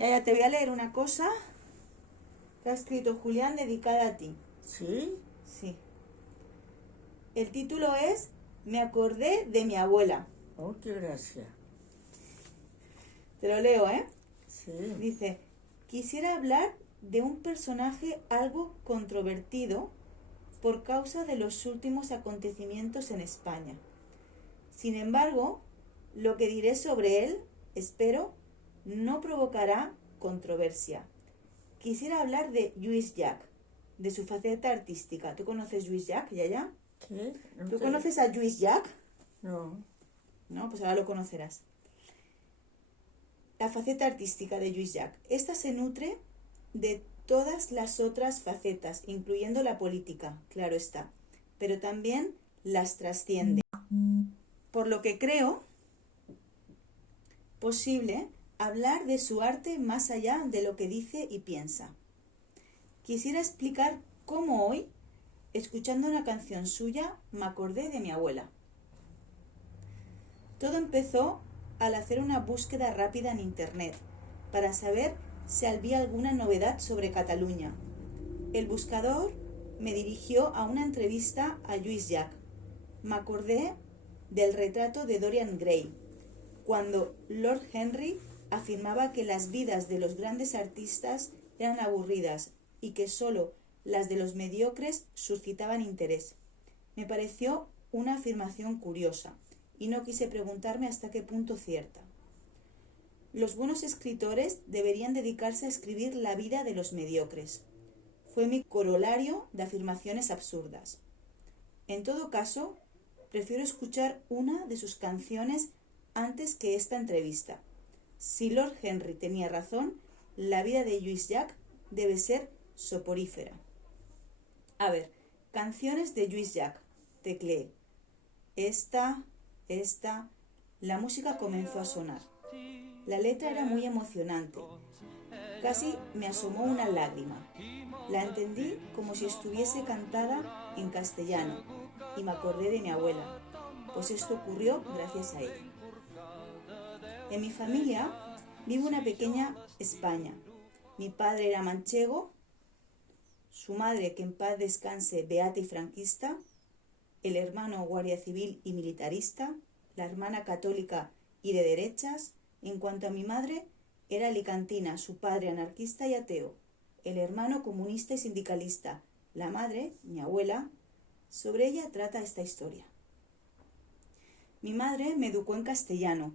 Ya, te voy a leer una cosa que ha escrito Julián dedicada a ti. ¿Sí? Sí. El título es Me acordé de mi abuela. Oh, qué gracia. Te lo leo, ¿eh? Sí. Dice, quisiera hablar de un personaje algo controvertido por causa de los últimos acontecimientos en España. Sin embargo, lo que diré sobre él, espero, no provocará controversia. Quisiera hablar de Lluís Llach, de su faceta artística. ¿Tú conoces Lluís Llach, Yaya? ¿Qué? ¿Tú conoces a Lluís Llach? No. No, pues ahora lo conocerás. La faceta artística de Lluís Llach. Esta se nutre de todas las otras facetas, incluyendo la política, claro está, pero también las trasciende. Por lo que creo posible hablar de su arte más allá de lo que dice y piensa. Quisiera explicar cómo hoy, escuchando una canción suya, me acordé de mi abuela. Todo empezó al hacer una búsqueda rápida en internet para saber si había alguna novedad sobre Cataluña. El buscador me dirigió a una entrevista a Lluís Llach. Me acordé del retrato de Dorian Gray, cuando Lord Henry afirmaba que las vidas de los grandes artistas eran aburridas y que sólo las de los mediocres suscitaban interés. Me pareció una afirmación curiosa y no quise preguntarme hasta qué punto cierta. Los buenos escritores deberían dedicarse a escribir la vida de los mediocres. Fue mi corolario de afirmaciones absurdas. En todo caso, prefiero escuchar una de sus canciones antes que esta entrevista. Si Lord Henry tenía razón, la vida de Lluís Llach debe ser soporífera. A ver, canciones de Lluís Llach. Tecleé. Esta. La música comenzó a sonar. La letra era muy emocionante. Casi me asomó una lágrima. La entendí como si estuviese cantada en castellano y me acordé de mi abuela, pues esto ocurrió gracias a ella. En mi familia vive una pequeña España. Mi padre era manchego, su madre, que en paz descanse, beata y franquista, el hermano guardia civil y militarista, la hermana católica y de derechas. En cuanto a mi madre, era alicantina, su padre anarquista y ateo, el hermano comunista y sindicalista, la madre, mi abuela. Sobre ella trata esta historia. Mi madre me educó en castellano.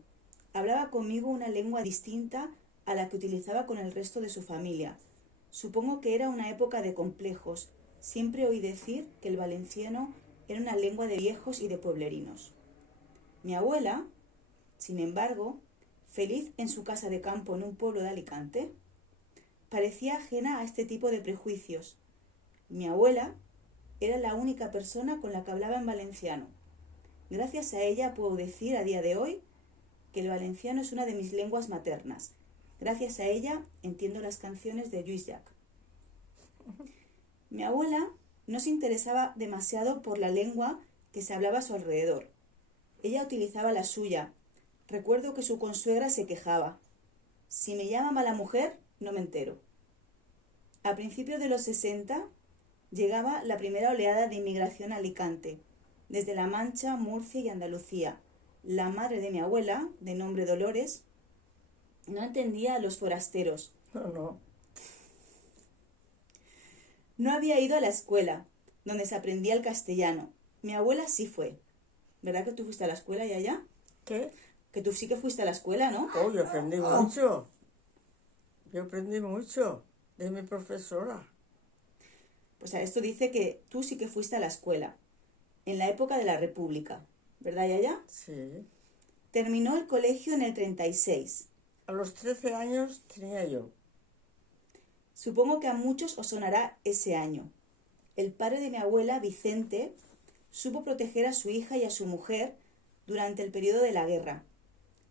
Hablaba conmigo una lengua distinta a la que utilizaba con el resto de su familia. Supongo que era una época de complejos. Siempre oí decir que el valenciano era una lengua de viejos y de pueblerinos. Mi abuela, sin embargo, feliz en su casa de campo en un pueblo de Alicante, parecía ajena a este tipo de prejuicios. Mi abuela era la única persona con la que hablaba en valenciano. Gracias a ella puedo decir a día de hoy que el valenciano es una de mis lenguas maternas. Gracias a ella entiendo las canciones de Lluís Llach. Mi abuela no se interesaba demasiado por la lengua que se hablaba a su alrededor. Ella utilizaba la suya. Recuerdo que su consuegra se quejaba. Si me llama mala mujer, no me entero. A principios de los 60 llegaba la primera oleada de inmigración a Alicante, desde La Mancha, Murcia y Andalucía. La madre de mi abuela, de nombre Dolores, no entendía a los forasteros. No. No había ido a la escuela, donde se aprendía el castellano. Mi abuela sí fue. ¿Verdad que tú fuiste a la escuela, Yaya? ¿Qué? Que tú sí que fuiste a la escuela, ¿no? Oh, yo aprendí mucho. Yo aprendí mucho de mi profesora. Pues a esto dice que tú sí que fuiste a la escuela, en la época de la República. ¿Verdad, Yaya? Sí. Terminó el colegio en el 36. A los 13 años tenía yo. Supongo que a muchos os sonará ese año. El padre de mi abuela, Vicente, supo proteger a su hija y a su mujer durante el periodo de la guerra.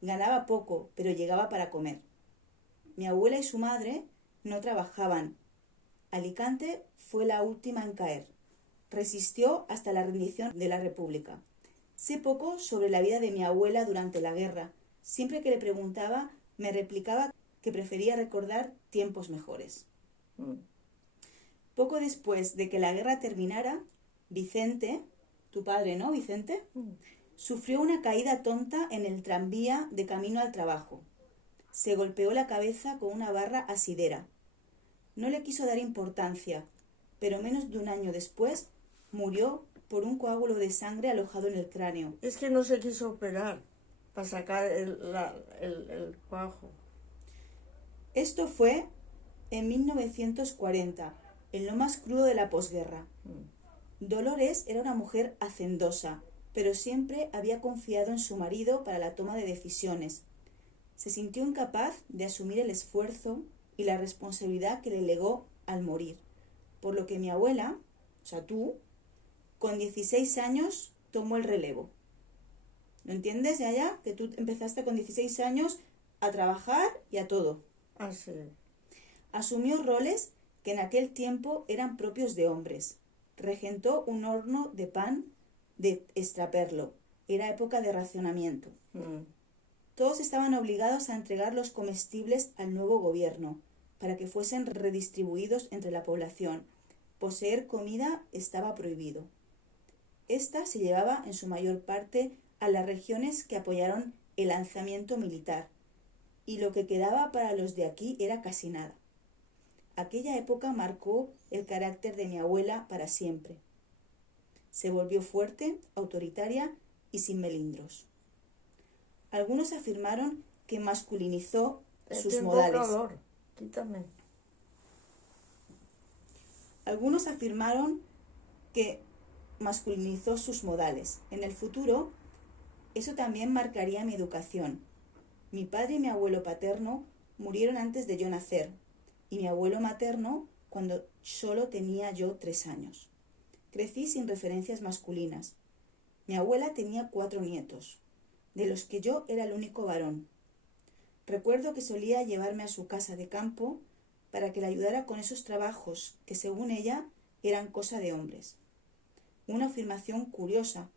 Ganaba poco, pero llegaba para comer. Mi abuela y su madre no trabajaban. Alicante fue la última en caer. Resistió hasta la rendición de la República. Sé poco sobre la vida de mi abuela durante la guerra. Siempre que le preguntaba, me replicaba que prefería recordar tiempos mejores. Mm. Poco después de que la guerra terminara, Vicente, tu padre, ¿no, Vicente? Sufrió una caída tonta en el tranvía de camino al trabajo. Se golpeó la cabeza con una barra asidera. No le quiso dar importancia, pero menos de un año después murió por un coágulo de sangre alojado en el cráneo. Es que no se quiso operar para sacar el cuajo. Esto fue en 1940, en lo más crudo de la posguerra. Dolores era una mujer hacendosa, pero siempre había confiado en su marido para la toma de decisiones. Se sintió incapaz de asumir el esfuerzo y la responsabilidad que le legó al morir, por lo que mi abuela, o sea tú, con 16 años tomó el relevo. ¿Lo entiendes, Yaya? Que tú empezaste con 16 años a trabajar y a todo. Ah, sí. Asumió roles que en aquel tiempo eran propios de hombres. Regentó un horno de pan de extraperlo. Era época de racionamiento. Todos estaban obligados a entregar los comestibles al nuevo gobierno para que fuesen redistribuidos entre la población. Poseer comida estaba prohibido. Esta se llevaba en su mayor parte a las regiones que apoyaron el alzamiento militar, y lo que quedaba para los de aquí era casi nada. Aquella época marcó el carácter de mi abuela para siempre. Se volvió fuerte, autoritaria y sin melindros. Algunos afirmaron que masculinizó sus modales. Calor. Quítame. Algunos afirmaron que masculinizó sus modales. En el futuro, eso también marcaría mi educación. Mi padre y mi abuelo paterno murieron antes de yo nacer, y mi abuelo materno cuando solo tenía yo 3 años. Crecí sin referencias masculinas. Mi abuela tenía 4 nietos, de los que yo era el único varón. Recuerdo que solía llevarme a su casa de campo para que le ayudara con esos trabajos que, según ella, eran cosa de hombres. Una afirmación curiosa,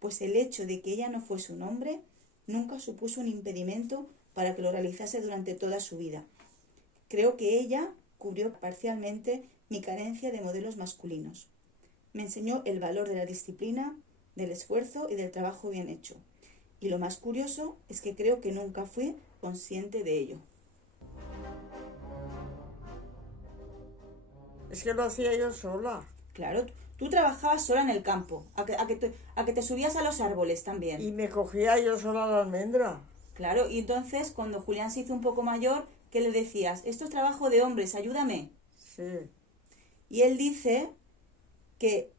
pues el hecho de que ella no fuese un hombre nunca supuso un impedimento para que lo realizase durante toda su vida. Creo que ella cubrió parcialmente mi carencia de modelos masculinos. Me enseñó el valor de la disciplina, del esfuerzo y del trabajo bien hecho. Y lo más curioso es que creo que nunca fui consciente de ello. Es que lo hacía yo sola. Claro, tú trabajabas sola en el campo, a que te subías a los árboles también. Y me cogía yo sola la almendra. Claro, y entonces cuando Julián se hizo un poco mayor, ¿qué le decías? Esto es trabajo de hombres, ayúdame. Sí. Y él dice que,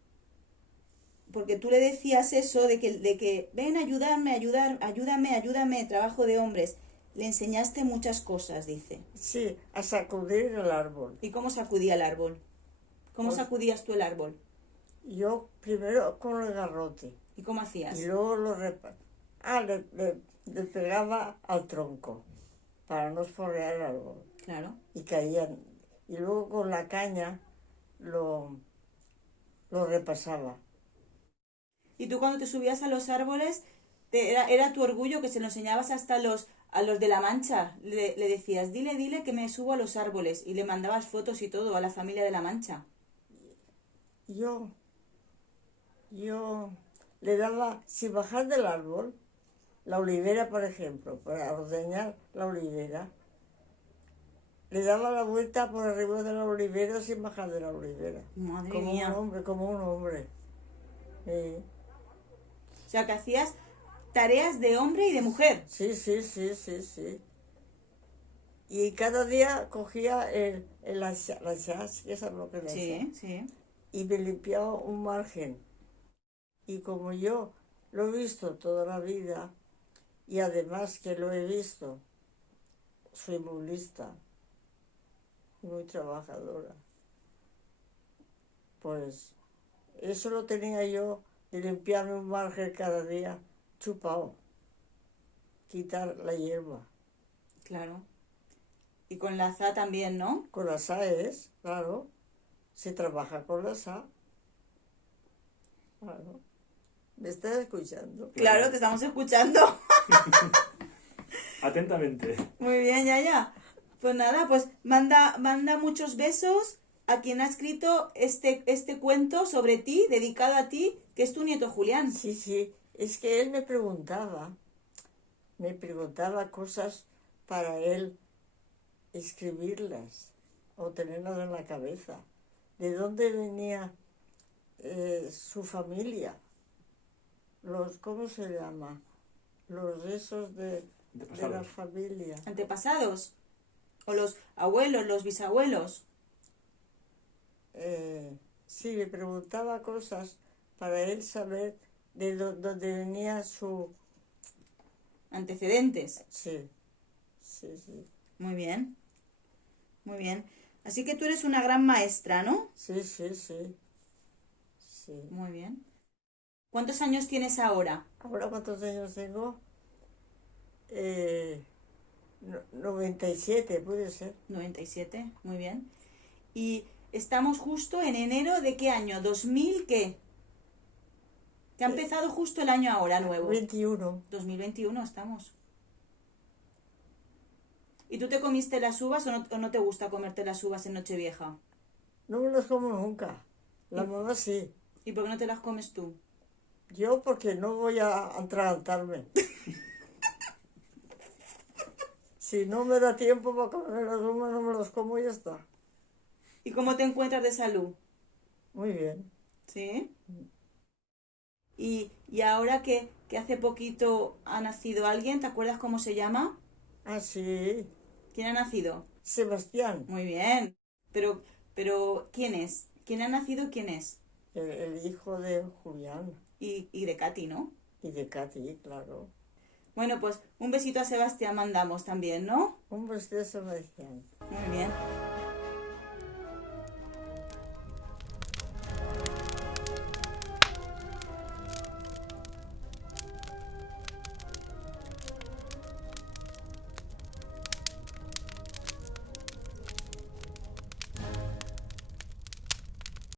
porque tú le decías eso de que ven, ayúdame, trabajo de hombres. Le enseñaste muchas cosas, dice. Sí, a sacudir el árbol. ¿Y cómo sacudía el árbol? ¿Cómo Pues, sacudías tú el árbol? yo primero con el garrote. ¿Y cómo hacías? Y luego le pegaba al tronco para no espolear el árbol. Claro. Y caían. Y luego con la caña lo repasaba. Y tú cuando te subías a los árboles, era tu orgullo que se lo enseñabas hasta a los de La Mancha. Le decías, dile que me subo a los árboles. Y le mandabas fotos y todo a la familia de La Mancha. Yo le daba, si bajar del árbol, la olivera, por ejemplo, para ordeñar la olivera, le daba la vuelta por arriba de la olivera sin bajar de la olivera. Madre mía. Como un hombre. O sea, que hacías tareas de hombre y de mujer. Sí. Y cada día cogía la chas, que es lo que le hacía, Sí. y me limpiaba un margen. Y como yo lo he visto toda la vida, y además que lo he visto, soy muy lista, muy trabajadora. Pues eso lo tenía yo, de limpiarme un margen cada día, chupado, quitar la hierba. Claro. Y con la za también, ¿no? Con la sa es, claro, se trabaja con la sa. Claro. ¿Me estás escuchando? Claro, te estamos escuchando. Atentamente. Muy bien, ya. Pues nada, pues manda muchos besos a quien ha escrito este cuento sobre ti, dedicado a ti, que es tu nieto Julián. Sí, sí, es que él me preguntaba cosas para él escribirlas o tenerlas en la cabeza. ¿De dónde venía su familia? ¿Cómo se llama? Los esos de la familia. Antepasados. O los abuelos, los bisabuelos. Sí, me preguntaba cosas para él saber de dónde venía su... Antecedentes. Sí, sí, sí. Muy bien. Muy bien. Así que tú eres una gran maestra, ¿no? Sí, sí, sí. Sí. Muy bien. ¿Cuántos años tienes ahora? ¿Ahora cuántos años tengo? 97, puede ser. 97, muy bien. Y estamos justo en enero de qué año, ¿2000 qué? Que ha empezado justo el año ahora nuevo. 21. 2021 estamos. ¿Y tú te comiste las uvas o no te gusta comerte las uvas en Nochevieja? No me las como nunca. La ¿Y? mamá sí. ¿Y por qué no te las comes tú? Yo porque no voy a atragantarme. Si no me da tiempo para comer las uvas, no me las como y ya está. ¿Y cómo te encuentras de salud? Muy bien. ¿Sí? Y ahora que hace poquito ha nacido alguien, ¿te acuerdas cómo se llama? Ah, sí. ¿Quién ha nacido? Sebastián, Muy bien. Pero ¿quién es? ¿Quién ha nacido? ¿Quién es? el hijo de Julián Y de Katy, ¿no? y de Katy, claro. Bueno, pues un besito a Sebastián mandamos también, ¿no? Un vestido de Sebastián. Muy bien.